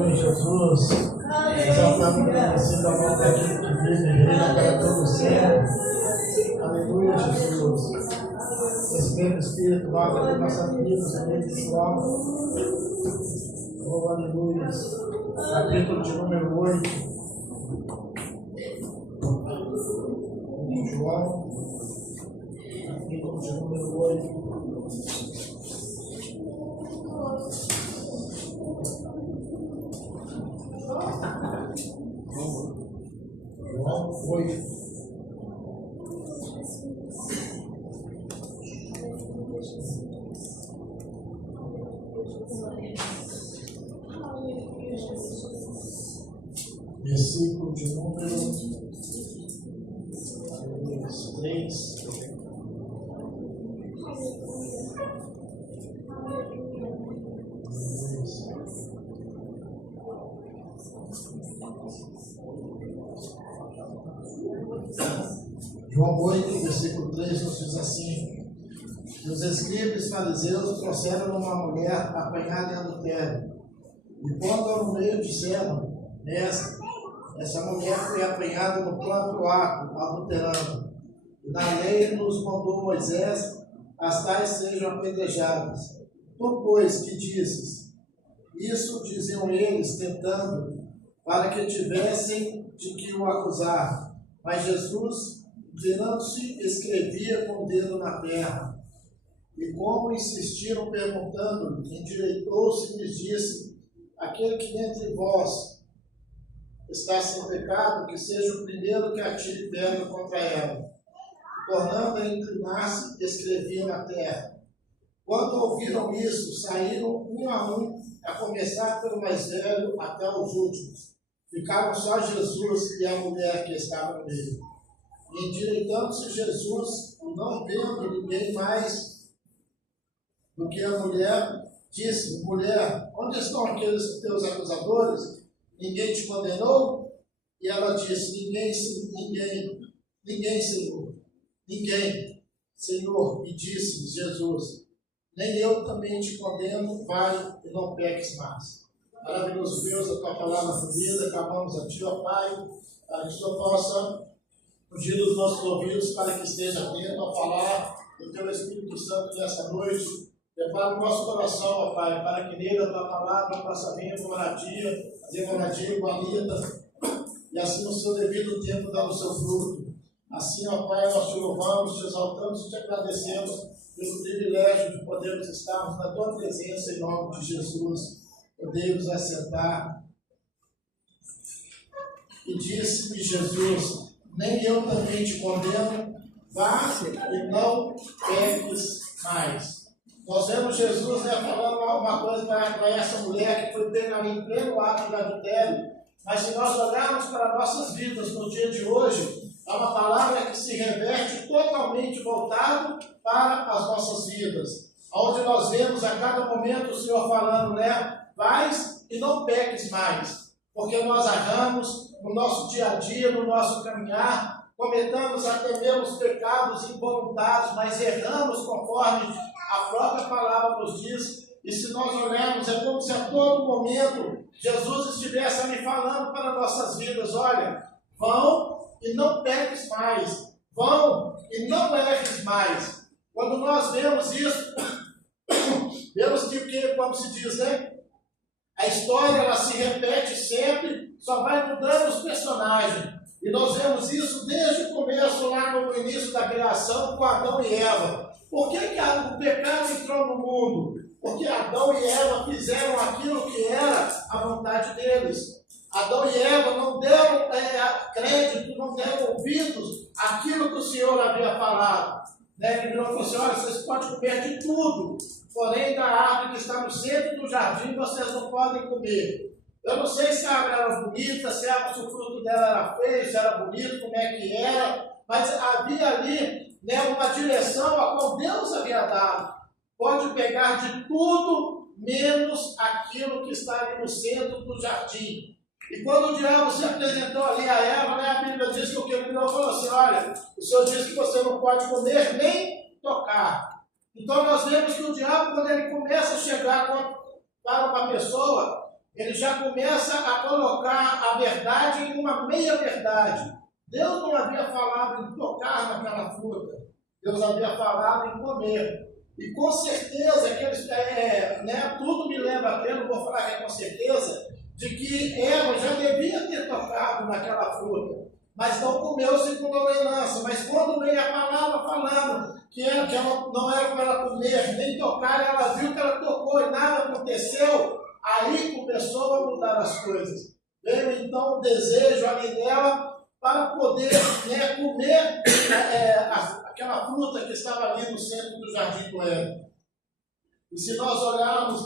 Aleluia, Jesus. Exaltamos e agradecendo a mão daquele que vive e reina para todo o céu. Aleluia, Jesus. Respeito o Espírito, guarda de nossas vidas, amém, pessoal. Oh, aleluia. Capítulo de número 8. João. Capítulo de número 8. João 8. Versículo de número 3. João 8, versículo 3 nos diz assim: e os escribas e fariseus trouxeram uma mulher apanhada em adultério, e pondo-a no meio disseram: essa mulher foi apanhada no próprio ato, adulterando. E na lei nos mandou Moisés, as tais sejam apedrejadas. Tu, pois, que dizes? Isso diziam eles, tentando, para que tivessem de que o acusar. Mas Jesus, virando-se, escrevia com o dedo na terra. E como insistiram perguntando-lhe, endireitou-se e lhes disse: aquele que entre vós está sem pecado, que seja o primeiro que atire pedra contra ela. Tornando a inclinar-se, escrevia na terra. Quando ouviram isso, saíram um, a começar pelo mais velho até os últimos. Ficaram só Jesus e a mulher que estava no meio. E endireitando-se Jesus, não vendo ninguém mais do que a mulher, disse: mulher, onde estão aqueles teus acusadores? Ninguém te condenou? E ela disse: ninguém, Senhor. Ninguém, Senhor. E disse Jesus: nem eu também te condeno, vai e não peques mais. Maravilhoso Deus, a tua palavra fluida, clamamos a ti, ó Pai, para que o Senhor possa fugir dos nossos ouvidos, para que esteja atento a falar do teu Espírito Santo nessa noite. Prepara o nosso coração, ó Pai, para que nele a tua palavra possa vir com moradia, fazer moradia igualita, e assim no seu devido tempo dar o seu fruto. Assim, ó Pai, nós te louvamos, te exaltamos e te agradecemos pelo privilégio de podermos estarmos na tua presença em nome de Jesus. Podemos assentar. E disse-me Jesus: nem eu também te condeno, vá e não peques mais. Nós vemos Jesus falando uma coisa para essa mulher que foi pega em pleno ato de adultério, mas se nós olharmos para nossas vidas no dia de hoje, é uma palavra que se reverte totalmente voltado para as nossas vidas, onde nós vemos a cada momento o Senhor falando, vais e não peques mais, porque nós erramos no nosso dia a dia, no nosso caminhar, cometemos até mesmo pecados involuntários, mas erramos conforme a própria palavra nos diz. E se nós olharmos, é como se a todo momento Jesus estivesse ali falando para nossas vidas: olha, vão e não peques mais, vão e não erres mais. Quando nós vemos isso, vemos que, como se diz, a história ela se repete sempre, só vai mudando os personagens. E nós vemos isso desde o começo, lá no início da criação, com Adão e Eva. Por que o pecado entrou no mundo? Porque Adão e Eva fizeram aquilo que era a vontade deles. Adão e Eva não deram crédito, não deram ouvidos àquilo que o Senhor havia falado. Ele falou assim: olha, vocês podem comer de tudo, porém da árvore que está no centro do jardim vocês não podem comer. Eu não sei se a árvore era bonita, se o fruto dela era feio, se era bonito, como é que era, mas havia ali uma direção a qual Deus havia dado. Pode pegar de tudo, menos aquilo que está ali no centro do jardim. E quando o diabo se apresentou ali a Eva, a Bíblia diz que o que ele virou falou assim: olha, o Senhor diz que você não pode comer nem tocar. Então nós vemos que o diabo, quando ele começa a chegar para uma pessoa, ele já começa a colocar a verdade em uma meia-verdade. Deus não havia falado em tocar naquela fruta, Deus havia falado em comer. E com certeza, tudo me leva a crer, não vou falar que é com certeza, de que Eva já devia ter tocado naquela fruta, mas não comeu segundo a ordenança. Mas quando veio a palavra falando que ela não era para ela comer, nem tocar, ela viu que ela tocou e nada aconteceu, aí começou a mudar as coisas. Veio então o desejo ali dela para poder comer aquela fruta que estava ali no centro do jardim do Éden. E se nós olharmos,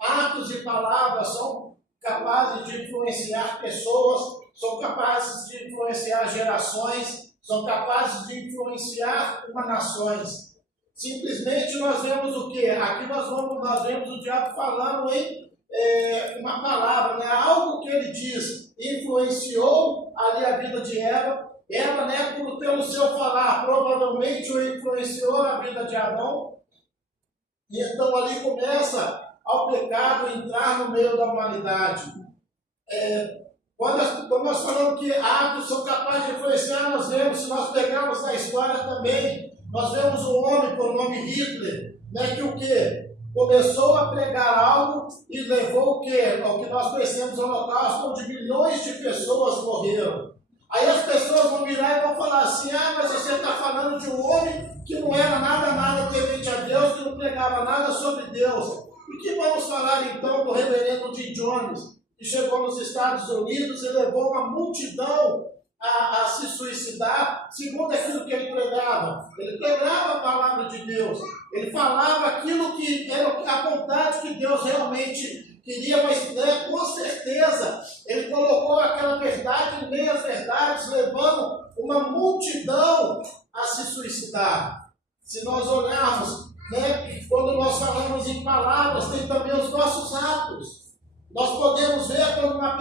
atos e palavras são capazes de influenciar pessoas, são capazes de influenciar gerações, são capazes de influenciar nações. Simplesmente nós vemos o quê? Aqui nós vemos o diabo falando em uma palavra, algo que ele diz, influenciou ali a vida de Eva. Eva, pelo seu falar, provavelmente o influenciou a vida de Adão. E então ali começa ao pecado entrar no meio da humanidade. Quando nós falamos que atos são capazes de influenciar, nós vemos, se nós pegarmos na história também, nós vemos um homem por nome Hitler, que o quê? Começou a pregar algo e levou o quê? Ao que nós conhecemos o Holocausto, onde milhões de pessoas morreram. Aí as pessoas vão virar e vão falar assim, mas você está falando de um homem que não era nada temente a Deus, que não pregava nada sobre Deus. E que vamos falar então do reverendo Jim Jones, que chegou nos Estados Unidos e levou uma multidão a se suicidar, segundo aquilo que ele pregava. Ele pregava a palavra de Deus, ele falava aquilo que era a vontade que Deus realmente queria, mas com certeza ele colocou aquela verdade em meias verdades, levando uma multidão a se suicidar. Se nós olharmos, quando nós falamos em palavras, tem também os nossos atos. Nós podemos ver quando uma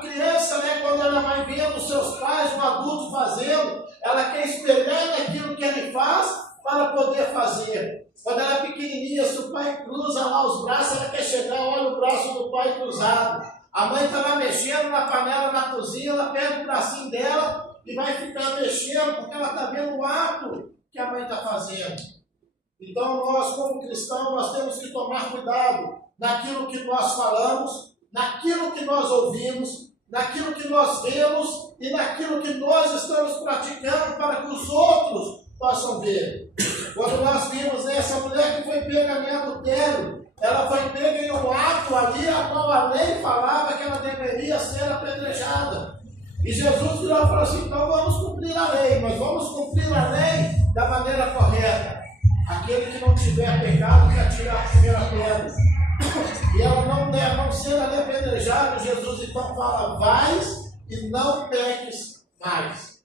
criança, quando ela vai vendo os seus pais, um adulto fazendo, ela quer espelhar naquilo que ele faz para poder fazer. Quando ela é pequenininha, se o pai cruza lá os braços, ela quer chegar, olha o braço do pai cruzado. A mãe está lá mexendo na panela, na cozinha, ela pega o bracinho dela e vai ficar mexendo, porque ela está vendo o ato que a mãe está fazendo. Então nós, como cristãos, nós temos que tomar cuidado naquilo que nós falamos, naquilo que nós ouvimos, naquilo que nós vemos e naquilo que nós estamos praticando para que os outros possam ver. Quando nós vimos essa mulher que foi pega em adultério, ela foi pega em um ato ali a qual a lei falava que ela deveria ser apedrejada. E Jesus virou e falou assim, então vamos cumprir a lei, mas vamos cumprir a lei da maneira correta. Aquele que não tiver pecado, que atira a primeira pedra. E ela não ser ali apedrejada, Jesus então fala, vais e não peques mais.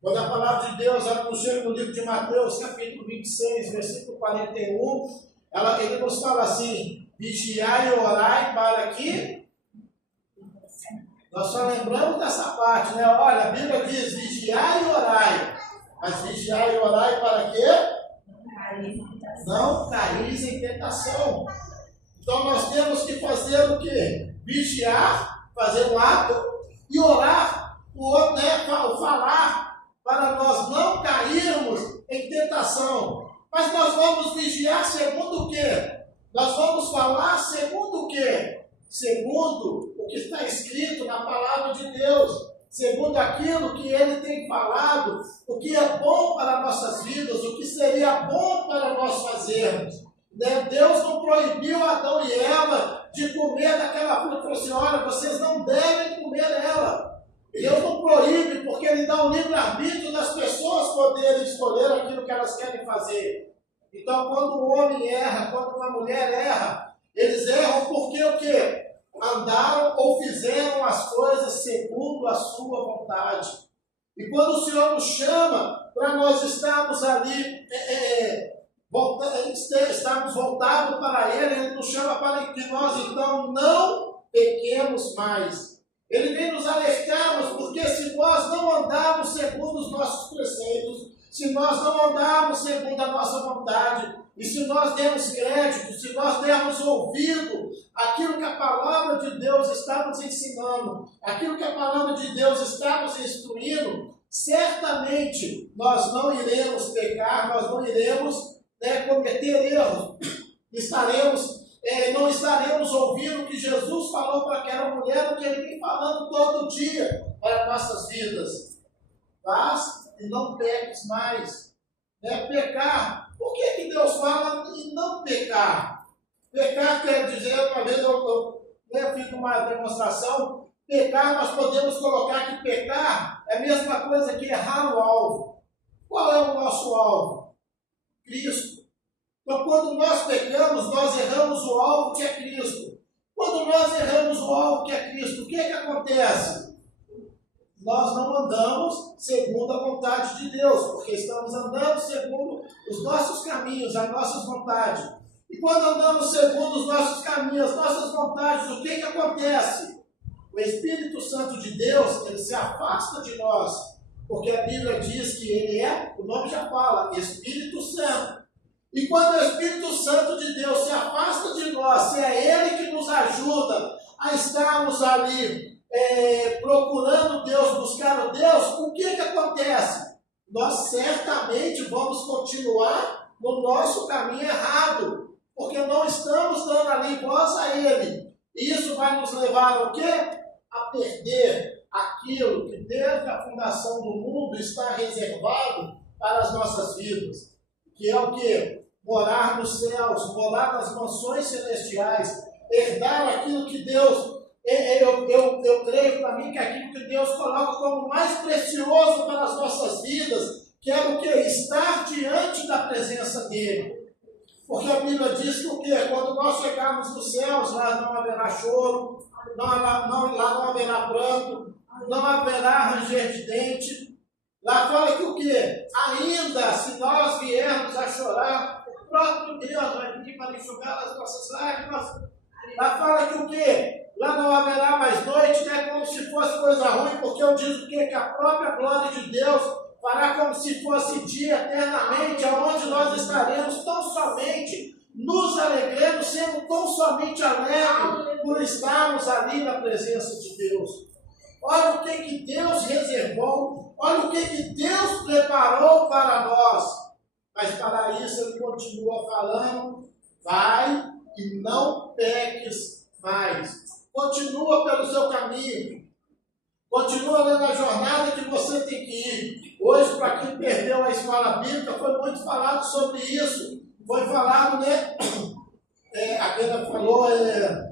Quando a palavra de Deus anuncia no livro de Mateus, capítulo 26, versículo 41, ele nos fala assim, vigiai e orai para que... Nós só lembramos dessa parte, Olha, a Bíblia diz, vigiai e orai. Mas vigiai e orai para quê? Não caís em tentação. Então nós temos que fazer o quê? Vigiar, fazer um ato e orar, o outro falar, para nós não cairmos em tentação. Mas nós vamos vigiar segundo o quê? Nós vamos falar segundo o quê? Segundo o que está escrito na palavra de Deus, segundo aquilo que Ele tem falado, o que é bom para nossas vidas, o que seria bom para nós fazermos. Deus não proibiu Adão e Eva de comer daquela fruta. Ele falou assim, olha, vocês não devem comer ela. Deus não proíbe, porque Ele dá o livre-arbítrio das pessoas poderem escolher aquilo que elas querem fazer. Então, quando um homem erra, quando uma mulher erra, eles erram porque o quê? Andaram ou fizeram as coisas segundo a sua vontade. E quando o Senhor nos chama para nós estarmos ali, estamos voltados para Ele nos chama para que nós então não pequemos mais. Ele vem nos alertarmos, porque se nós não andarmos segundo os nossos preceitos, se nós não andarmos segundo a nossa vontade, e se nós dermos crédito, se nós dermos ouvido aquilo que a palavra de Deus está nos ensinando, aquilo que a palavra de Deus está nos instruindo, certamente nós não iremos pecar, nós não iremos cometer erros, não estaremos ouvindo o que Jesus falou para aquela mulher, o que ele vem falando todo dia para nossas vidas. Faz e não peques mais. Pecar. Por que Deus fala em não pecar? Pecar quer dizer, uma vez eu fiz uma demonstração, pecar, nós podemos colocar que pecar é a mesma coisa que errar o alvo. Qual é o nosso alvo? Cristo. Então, quando nós pecamos, nós erramos o alvo que é Cristo. Quando nós erramos o alvo que é Cristo, o que acontece? Nós não andamos segundo a vontade de Deus, porque estamos andando segundo os nossos caminhos, as nossas vontades. E quando andamos segundo os nossos caminhos, as nossas vontades, o que acontece? O Espírito Santo de Deus, ele se afasta de nós, porque a Bíblia diz que ele o nome já fala, Espírito Santo. E quando o Espírito Santo de Deus se afasta de nós, se é ele que nos ajuda a estarmos ali procurando Deus, buscando Deus, o que acontece? Nós certamente vamos continuar no nosso caminho errado, porque não estamos dando ali voz a ele. E isso vai nos levar ao quê? A perder aquilo que desde a fundação do mundo está reservado para as nossas vidas, que é o quê? Morar nos céus, morar nas mansões celestiais, herdar aquilo que Deus, eu creio para mim que aquilo que Deus coloca como mais precioso para as nossas vidas, que é o que? Estar diante da presença dele. Porque a Bíblia diz que o quê? Quando nós chegarmos nos céus, lá não haverá choro, lá não haverá pranto, não haverá ranger de dente. Lá fala que o quê? Ainda se nós viermos a chorar, o próprio Deus vai vir para enxugar as nossas lágrimas. Lá fala que o quê? Lá não haverá mais noite, como se fosse coisa ruim, porque eu digo o quê? Que a própria glória de Deus fará como se fosse dia eternamente, aonde nós estaremos tão somente nos alegremos, sendo tão somente alegres por estarmos ali na presença de Deus. Olha o que Deus reservou, olha o que Deus preparou para nós. Mas para isso ele continua falando, vai e não peques mais. Continua pelo seu caminho. Continua lá na jornada que você tem que ir. Hoje, para quem perdeu a escola bíblica, foi muito falado sobre isso. Foi falado, a Bíblia falou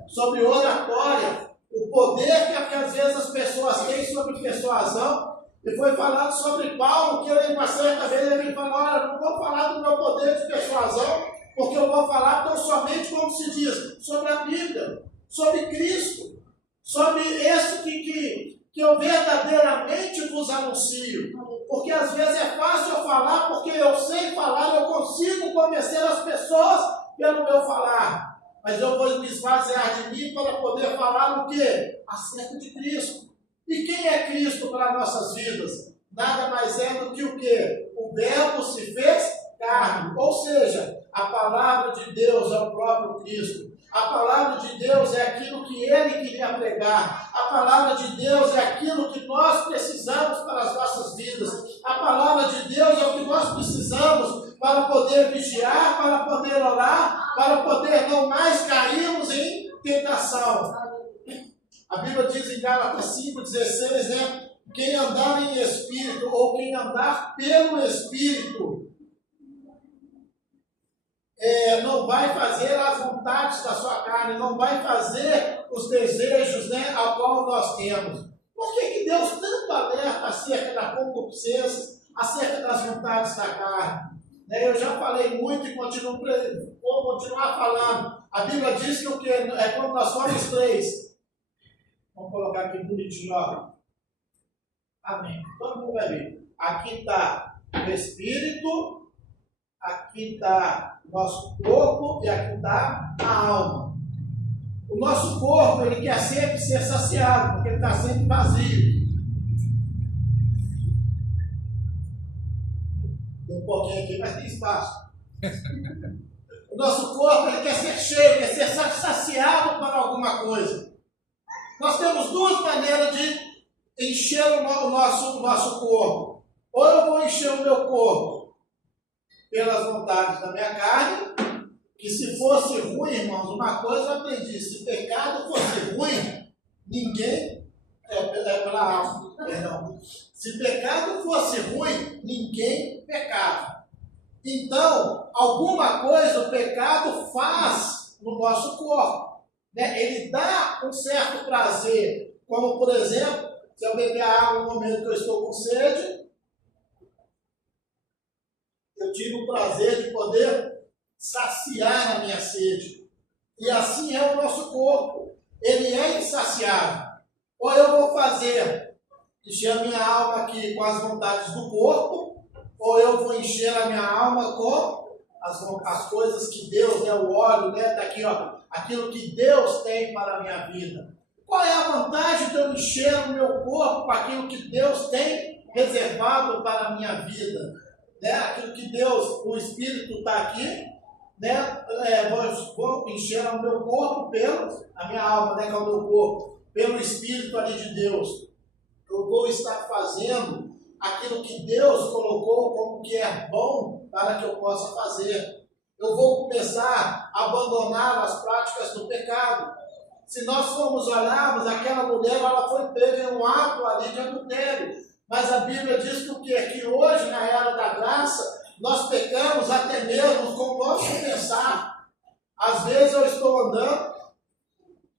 sobre oratória, o poder que às vezes as pessoas têm sobre persuasão. E foi falado sobre Paulo, que ele, uma certa vez, ele falou, olha, não vou falar do meu poder de persuasão, porque eu vou falar tão somente, como se diz, sobre a Bíblia, sobre Cristo, sobre esse que eu verdadeiramente vos anuncio. Porque às vezes é fácil eu falar, porque eu sei falar, eu consigo convencer as pessoas pelo meu falar. Mas eu vou me esvaziar de mim para poder falar o quê? Acerca de Cristo. E quem é Cristo para nossas vidas? Nada mais é do que o quê? O Verbo se fez carne. Ou seja, a palavra de Deus é o próprio Cristo. A palavra de Deus é aquilo que ele queria pregar. A palavra de Deus é aquilo que nós precisamos para as nossas vidas. A palavra de Deus é o que nós precisamos para poder vigiar, para poder orar, para poder não mais cairmos em tentação. A Bíblia diz em Gálatas 5,16, quem andar em espírito ou quem andar pelo espírito não vai fazer as vontades da sua carne, não vai fazer os desejos ao qual nós temos. Por que Deus tanto alerta acerca da concupiscência, acerca das vontades da carne? Eu já falei muito e vou continuar falando. A Bíblia diz que o que é quando nós somos três. Vamos colocar aqui bonitinho, ó. Amém. Todo mundo vai ver. Aqui está o Espírito, aqui está o nosso corpo e aqui está a alma. O nosso corpo, ele quer sempre ser saciado, porque ele está sempre vazio. Tem um pouquinho aqui, mas tem espaço. O nosso corpo, ele quer ser cheio, quer ser saciado para uma coisa. Nós temos duas maneiras de encher o nosso corpo. Ou eu vou encher o meu corpo pelas vontades da minha carne, que se fosse ruim, irmãos, uma coisa eu aprendi, se pecado fosse ruim, ninguém, pela alma, perdão, se pecado fosse ruim, ninguém pecava. Então, alguma coisa o pecado faz no nosso corpo, né? Ele dá um certo prazer, como por exemplo, se eu beber água no momento que eu estou com sede, eu tive o prazer de poder saciar a minha sede. E assim é o nosso corpo. Ele é insaciável. Ou eu vou encher a minha alma aqui com as vontades do corpo, ou eu vou encher a minha alma com as coisas que Deus, né, o óleo, né, tá aqui, ó, aquilo que Deus tem para a minha vida. Qual é a vantagem de eu encher o meu corpo com aquilo que Deus tem reservado para a minha vida? Né? Aquilo que Deus, o Espírito está aqui, né? Vou encher o meu corpo a minha alma, né, que é o meu corpo, pelo Espírito ali de Deus. Eu vou estar fazendo aquilo que Deus colocou como que é bom para que eu possa fazer. Eu vou começar a abandonar as práticas do pecado. Se nós formos olharmos, aquela mulher, ela foi pega em um ato ali de adultério. Mas a Bíblia diz que o quê? Que hoje, na era da graça, nós pecamos até mesmo com o nosso pensar. Às vezes eu estou andando,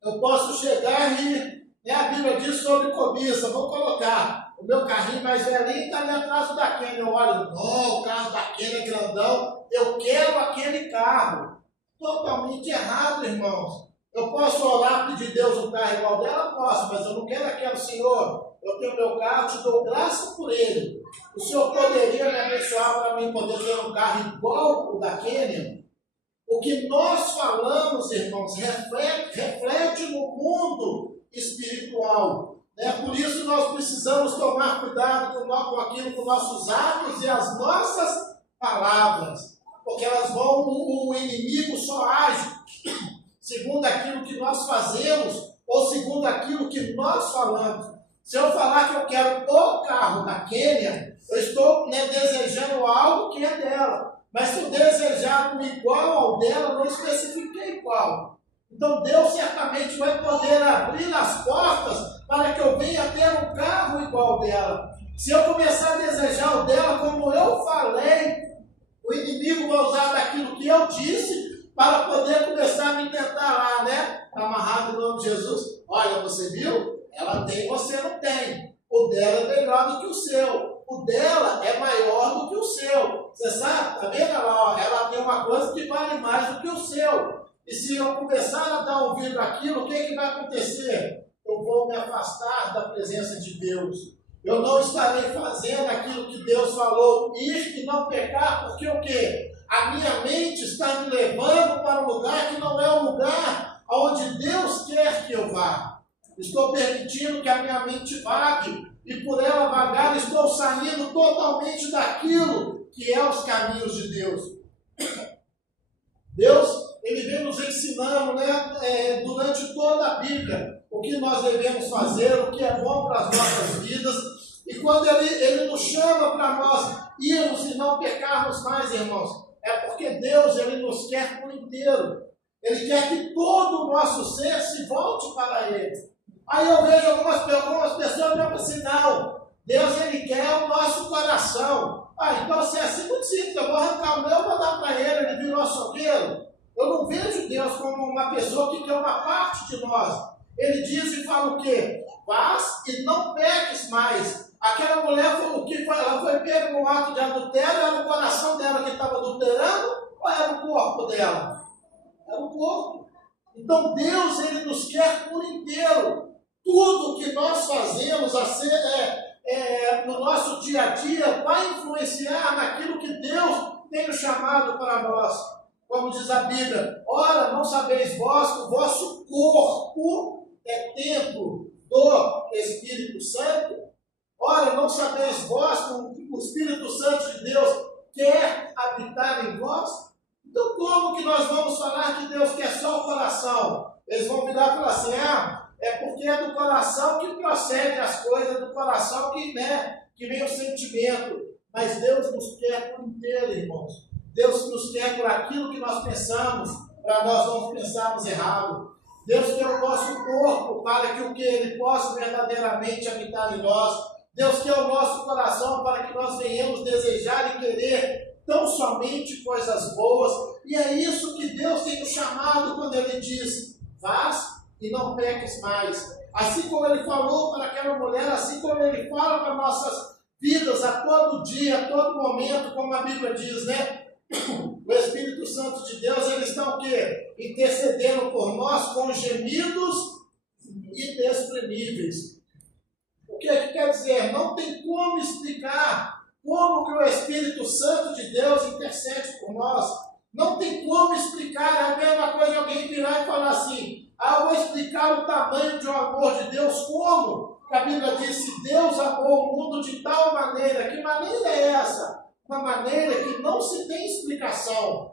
eu posso chegar e, né, a Bíblia diz sobre cobiça, vou colocar o meu carrinho mais velhinho está ali atrás da Kenny. Eu olho, não, o carro da Kenny é grandão, eu quero aquele carro. Totalmente errado, irmãos. Eu posso orar, pedir Deus um carro igual dela? Posso, mas eu não quero aquele. Senhor, eu tenho meu carro, te dou graça por ele. O Senhor poderia me abençoar para mim poder ter um carro igual o da Kenny? O que nós falamos, irmãos, reflete no mundo espiritual. Né? Por isso nós precisamos tomar cuidado com aquilo, com nossos atos e as nossas palavras. Porque o inimigo só age segundo aquilo que nós fazemos ou segundo aquilo que nós falamos. Se eu falar que eu quero o carro da Quênia, eu estou, né, desejando algo que é dela. Mas se eu desejar um igual ao dela, não especifiquei qual. Então Deus certamente vai poder abrir as portas para que eu venha ter um carro igual dela. Se eu começar a desejar o dela como eu falei, o inimigo vai usar daquilo que eu disse para poder começar a me tentar lá, né? Amarrado no nome de Jesus. Olha, você viu? Ela tem, você não tem. O dela é melhor do que o seu. O dela é maior do que o seu. Você sabe? Tá vendo? Ela tem uma coisa que vale mais do que o seu. E se eu começar a dar ouvido àquilo, o que vai acontecer? Eu vou me afastar da presença de Deus. Eu não estarei fazendo aquilo que Deus falou, ir e não pecar, porque o quê? A minha mente está me levando para um lugar que não é o lugar onde Deus quer que eu vá. Estou permitindo que a minha mente vague, e por ela vagar estou saindo totalmente daquilo que é os caminhos de Deus. Deus, Ele vem nos ensinando, né, durante toda a Bíblia, o que nós devemos fazer, o que é bom para as nossas vidas. E quando Ele nos chama para nós irmos e não pecarmos mais, irmãos, é porque Deus, Ele nos quer por inteiro. Ele quer que todo o nosso ser se volte para Ele. Aí eu vejo algumas pessoas dizendo assim, não, Deus, Ele quer o nosso coração. Então se é assim, muito simples, eu vou arrancar o meu e vou dar para Ele virou açougueiro. Eu não vejo Deus como uma pessoa que quer uma parte de nós. Ele diz e fala o quê? Vaz e não peques mais. Aquela mulher, ela foi pega no ato de adultério, era o coração dela que estava adulterando, ou era o corpo dela? Era o corpo. Então Deus, Ele nos quer por inteiro. Tudo que nós fazemos no nosso dia a dia vai influenciar naquilo que Deus tem chamado para nós. Como diz a Bíblia, ora, não sabeis vós que o vosso corpo é templo do Espírito Santo? Ora, não sabeis vós que o Espírito Santo de Deus quer habitar em vós? Então como que nós vamos falar que Deus quer só o coração? Eles vão virar e falar assim, é porque é do coração que procede as coisas, é do coração que vem o sentimento. Mas Deus nos quer por inteiro, irmãos. Deus nos quer por aquilo que nós pensamos, para nós não pensarmos errado. Deus quer o nosso corpo para que o que Ele possa verdadeiramente habitar em nós. Deus quer o nosso coração para que nós venhamos desejar e querer tão somente coisas boas. E é isso que Deus tem nos chamado quando Ele diz, vás e não peques mais. Assim como Ele falou para aquela mulher, assim como Ele fala para nossas vidas a todo dia, a todo momento, como a Bíblia diz, né? O Espírito Santo de Deus, eles estão o quê? Intercedendo por nós com gemidos inexprimíveis. O que quer dizer? Não tem como explicar como que o Espírito Santo de Deus intercede por nós. Não tem como explicar. É a mesma coisa alguém virar e falar assim, eu vou explicar o tamanho de um amor de Deus. Como? A Bíblia diz, se Deus amou o mundo de tal maneira, que maneira é essa? Uma maneira que não se tem explicação.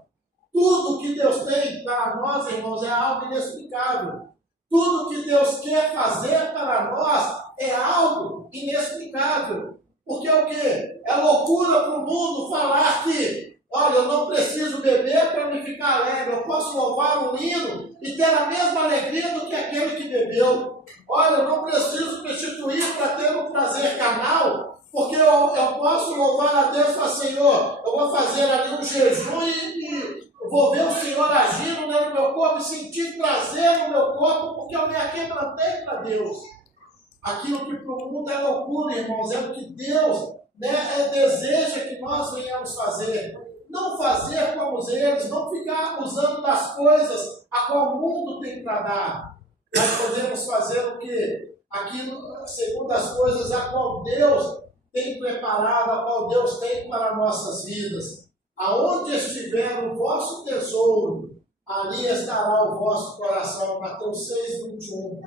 Tudo que Deus tem para nós, irmãos, é algo inexplicável. Tudo que Deus quer fazer para nós é algo inexplicável. Porque é o quê? É loucura para o mundo falar que, olha, eu não preciso beber para me ficar alegre, eu posso louvar um hino e ter a mesma alegria do que aquele que bebeu. Olha, eu não preciso prostituir para ter um prazer carnal, porque eu posso louvar a Deus e falar, Senhor, eu vou fazer ali um jejum e vou ver o Senhor agindo no meu corpo e sentir prazer no meu corpo, porque eu me aquebrantei para Deus. Aquilo que para o mundo é loucura, irmãos, é o que Deus deseja que nós venhamos fazer. Não fazer como eles, não ficar usando das coisas a qual o mundo tem para dar. Nós podemos fazer o que? Aquilo, segundo as coisas a qual Deus tem preparado, a qual Deus tem para nossas vidas. Aonde estiver o vosso tesouro, ali estará o vosso coração. Mateus 6:21.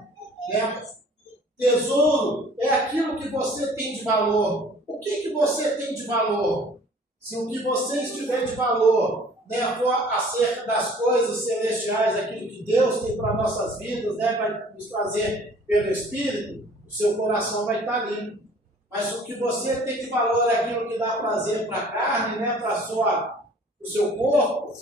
Tesouro é aquilo que você tem de valor. O que você tem de valor? Se o que você estiver de valor for acerca das coisas celestiais, aquilo que Deus tem para nossas vidas, vai nos trazer pelo Espírito, o seu coração vai estar ali. Mas o que você tem de valor é aquilo que dá prazer para a carne, para o seu corpo,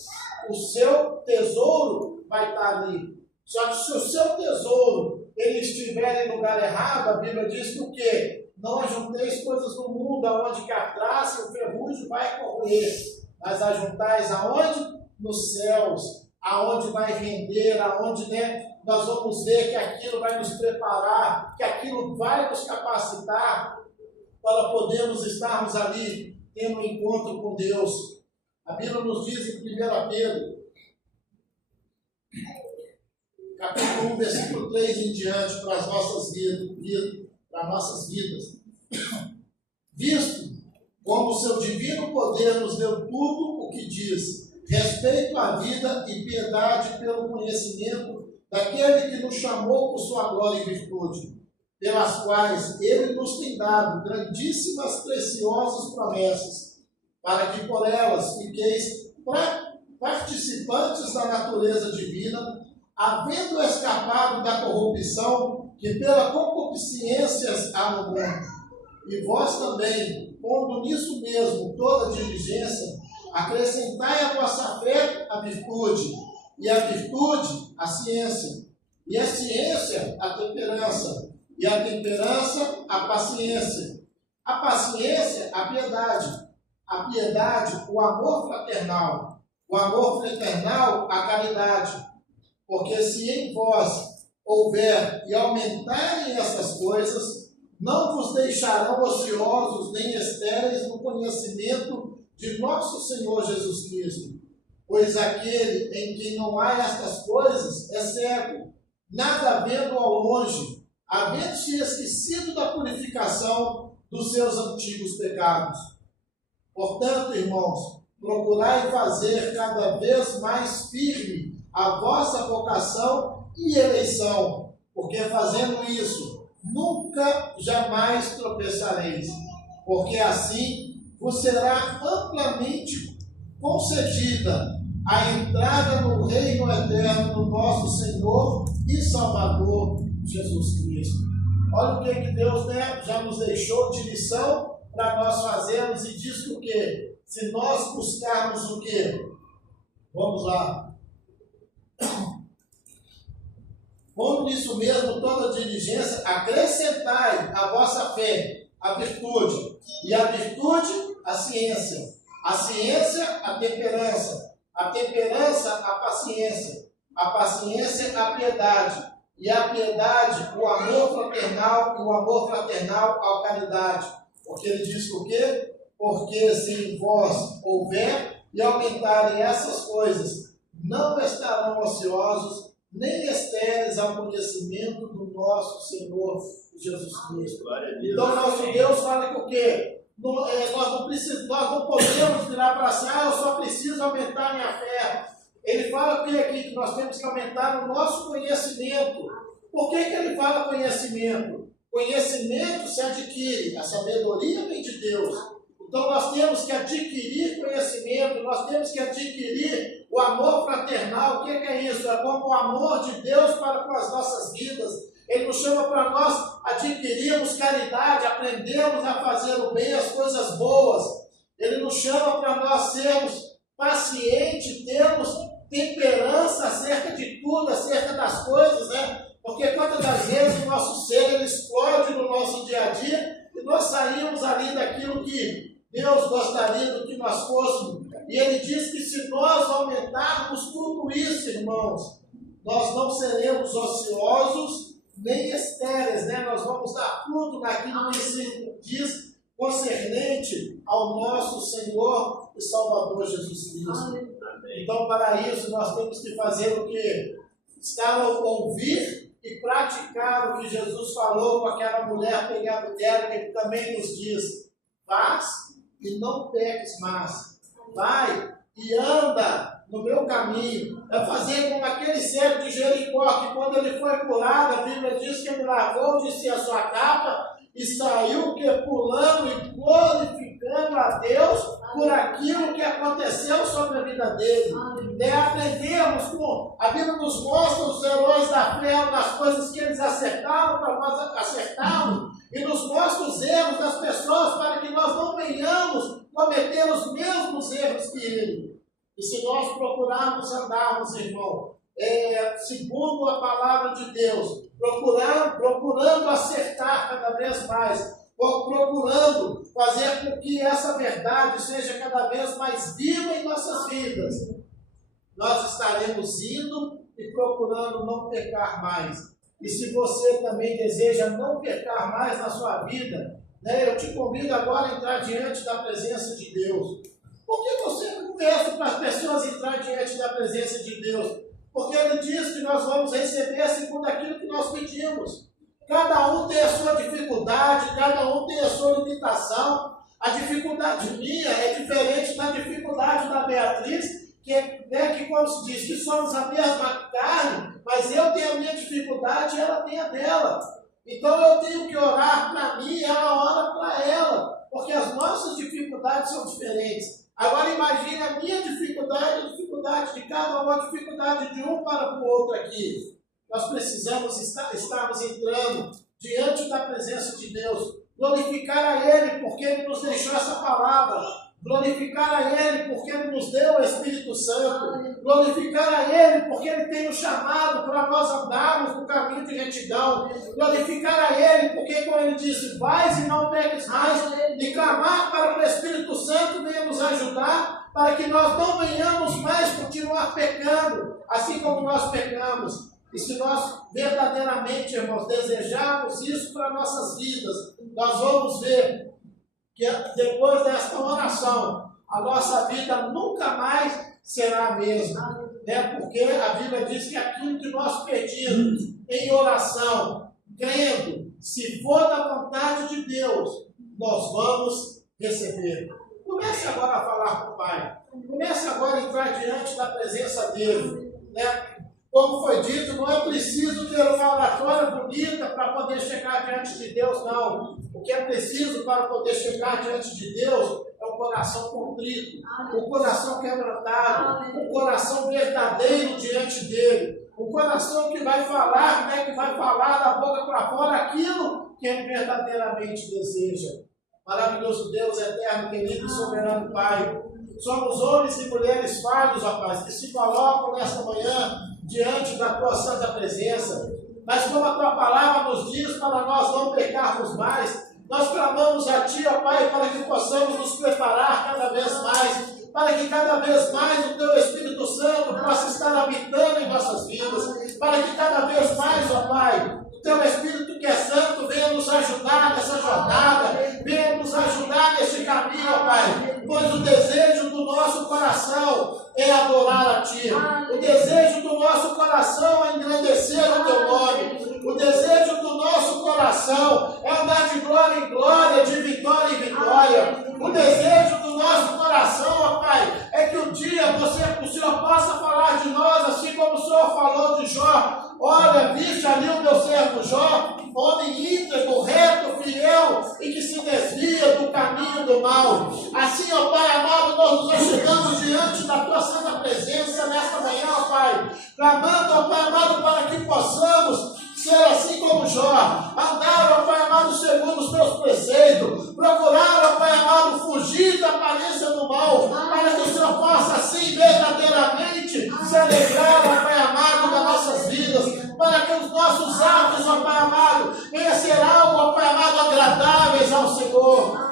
o seu tesouro vai estar ali. Só que se o seu tesouro ele estiver em lugar errado, a Bíblia diz que o quê? Não ajunteis coisas no mundo, aonde que a traça e o ferrugem vai correr, mas ajuntais aonde? Nos céus, aonde vai render, aonde nós vamos ver que aquilo vai nos preparar, que aquilo vai nos capacitar para podermos estarmos ali tendo um encontro com Deus. A Bíblia nos diz em 1 Pedro, capítulo 1, versículo 3 em diante, para as nossas vidas. Visto como o seu divino poder nos deu tudo o que diz, respeito à vida e piedade pelo conhecimento daquele que nos chamou por sua glória e virtude, pelas quais ele nos tem dado grandíssimas, preciosas promessas, para que por elas fiqueis participantes da natureza divina, havendo escapado da corrupção que pela concupiscência há no mundo. E vós também, pondo nisso mesmo toda diligência, acrescentai à vossa fé a virtude, e a virtude a ciência, e a ciência a temperança, e a temperança a paciência a piedade o amor fraternal a caridade. Porque se em vós houver e aumentarem essas coisas, não vos deixarão ociosos nem estéreis no conhecimento de nosso Senhor Jesus Cristo. Pois aquele em quem não há estas coisas é cego, nada vendo ao longe, havendo-se esquecido da purificação dos seus antigos pecados. Portanto, irmãos, procurai fazer cada vez mais firme a vossa vocação e eleição, porque fazendo isso, nunca jamais tropeçareis, porque assim vos será amplamente concedida a entrada no reino eterno do nosso Senhor e Salvador Jesus Cristo. Olha o que Deus, né, já nos deixou de lição para nós fazermos, e diz que o quê? Se nós buscarmos o quê? Vamos lá. Como nisso mesmo toda diligência, acrescentai à vossa fé a virtude, e a virtude a ciência, a temperança, a paciência, a paciência a piedade, e a piedade o amor fraternal, e o amor fraternal a caridade. Porque ele diz o quê? Porque se em vós houver e aumentarem essas coisas, não estarão ociosos, nem estéreis ao conhecimento do nosso Senhor Jesus Cristo. Então, nosso Deus fala que o quê? Nós não podemos virar para si, eu só preciso aumentar minha fé. Ele fala aqui que nós temos que aumentar o nosso conhecimento. Por que ele fala conhecimento? Conhecimento se adquire, a sabedoria vem de Deus. Então nós temos que adquirir conhecimento, nós temos que adquirir o amor fraternal. O que é isso? É como o amor de Deus para com as nossas vidas. Ele nos chama para nós adquirirmos caridade, aprendermos a fazer o bem, as coisas boas. Ele nos chama para nós sermos pacientes, termos temperança acerca de tudo, acerca das coisas, né? Porque quantas das vezes o nosso ser ele explode no nosso dia a dia e nós saímos ali daquilo que Deus gostaria do que nós fôssemos. E ele diz que se nós aumentarmos tudo isso, irmãos, nós não seremos ociosos nem estéreis, né? Nós vamos dar fruto naquilo que se diz concernente ao nosso Senhor e Salvador Jesus Cristo. Então, para isso, nós temos que fazer o quê? Estar a ouvir e praticar o que Jesus falou com aquela mulher pegada dela, que ele também nos diz: faz e não peques mais. Vai e anda no meu caminho. É fazer como aquele cego de Jericó, que quando ele foi curado, a Bíblia diz que ele lavou de si a sua capa e saiu pulando e glorificando a Deus por aquilo que aconteceu sobre a vida dele. Aprendemos com a Bíblia nos mostra os heróis da fé, das coisas que eles acertaram para nós acertarmos, e nos mostra os erros das pessoas para que nós não venhamos cometer os mesmos erros que ele. E se nós procurarmos andarmos, irmão, segundo a palavra de Deus, procurando acertar cada vez mais, procurando fazer com que essa verdade seja cada vez mais viva em nossas vidas, nós estaremos indo e procurando não pecar mais. E se você também deseja não pecar mais na sua vida, né, eu te convido agora a entrar diante da presença de Deus. Por que você não peça para as pessoas entrar diante da presença de Deus? Porque ele diz que nós vamos receber segundo aquilo que nós pedimos. Cada um tem a sua dificuldade, cada um tem a sua limitação. A dificuldade minha é diferente da dificuldade da Beatriz, que como se diz, que somos a mesma carne, mas eu tenho a minha dificuldade e ela tem a dela. Então eu tenho que orar para mim e ela ora para ela, porque as nossas dificuldades são diferentes. Agora imagine a minha dificuldade, a dificuldade de cada um, a dificuldade de um para o outro aqui. Nós precisamos estarmos entrando diante da presença de Deus, glorificar a Ele porque Ele nos deixou essa palavra, glorificar a Ele porque Ele nos deu o Espírito Santo, glorificar a Ele porque Ele tem nos chamado para nós andarmos no caminho de retidão, glorificar a Ele porque, como Ele disse, vais e não peques mais, e clamar para que o Espírito Santo venha nos ajudar, para que nós não venhamos mais continuar pecando, assim como nós pecamos. E se nós verdadeiramente, irmãos, desejarmos isso para nossas vidas, nós vamos ver que depois desta oração, a nossa vida nunca mais será a mesma. Né? Porque a Bíblia diz que aquilo que nós pedimos em oração, crendo, se for da vontade de Deus, nós vamos receber. Comece agora a falar com o Pai. Comece agora a entrar diante da presença dele. Né? Como foi dito, não é preciso ter uma oratória bonita para poder chegar diante de Deus, não. O que é preciso para poder chegar diante de Deus é um coração contrito, um coração quebrantado, um coração verdadeiro diante dele, um coração que vai falar, né, que vai falar da boca para fora aquilo que ele verdadeiramente deseja. Maravilhoso Deus, eterno, querido e soberano Pai. Somos homens e mulheres falhos, ó Pai, que se colocam nesta manhã diante da Tua santa presença. Mas como a Tua palavra nos diz para nós não pecarmos mais, nós clamamos a Ti, ó Pai, para que possamos nos preparar cada vez mais, para que cada vez mais o Teu Espírito Santo possa estar habitando em nossas vidas, para que cada vez mais, ó Pai, o Teu Espírito que é santo venha nos ajudar nessa jornada, venha nos ajudar neste caminho, ó Pai, pois o desejo do nosso coração é adorar a Ti, o desejo do nosso coração é engrandecer o Teu nome, o desejo do nosso coração é andar de glória em glória, de vitória em vitória, o desejo do nosso coração, ó Pai, é que um dia o Senhor possa falar de nós, assim como o Senhor falou de Jó. Olha, viste ali o meu servo Jó, homem íntegro, reto, fiel e que se desvia do caminho do mal. Assim, ó Pai amado, nós nos chegamos diante da Tua santa presença nesta manhã, ó Pai, clamando, ó Pai amado, para que possamos ser assim como Jó, andar, ó Pai amado, segundo os Teus preceitos, procurar, ó Pai amado, fugir da aparência do mal, para que o Senhor possa assim verdadeiramente se alegrar, ó Pai amado, das nossas vidas, para que os nossos atos, ó Pai amado, venham ser algo, ó Pai amado, agradáveis ao Senhor.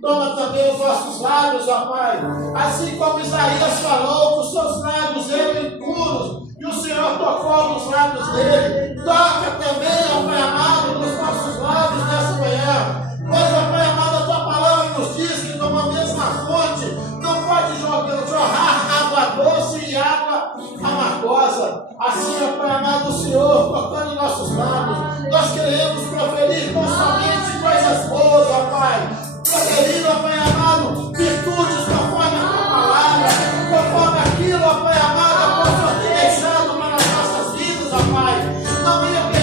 Toma também os nossos lábios, ó Pai, assim como Isaías falou, que os seus lábios eram impuros, e o Senhor tocou nos lábios dele. Toca também, ó Pai amado, nos nossos lábios nessa manhã. Pois, ó Pai amado, a Tua palavra nos diz que numa mesma fonte não pode jorrar água doce e água amargosa. Assim, ó Pai amado, o Senhor tocando nossos lábios, nós queremos proferir não somente coisas boas, ó Pai, proferir, ó Pai amado, virtudes conforme a Tua palavra, conforme aquilo, ó Pai amado, que o Senhor tem deixado para as nossas vidas, ó Pai. Não venha